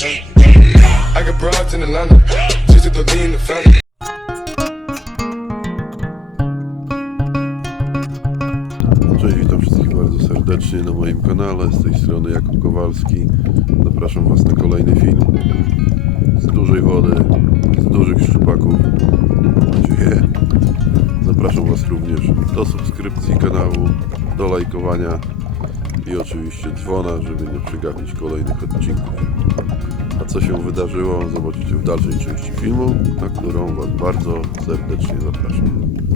I got broads in Atlanta, just to in the family. Cześć, witam wszystkich bardzo serdecznie na moim kanale. Z tej strony Jakub Kowalski. Zapraszam Was na kolejny film z dużej wody, z dużych szczupaków. Mam nadzieję. Zapraszam Was również do subskrypcji kanału, do lajkowania i oczywiście dzwona, żeby nie przegapić kolejnych odcinków. Co się wydarzyło, zobaczycie w dalszej części filmu, na którą Was bardzo serdecznie zapraszam.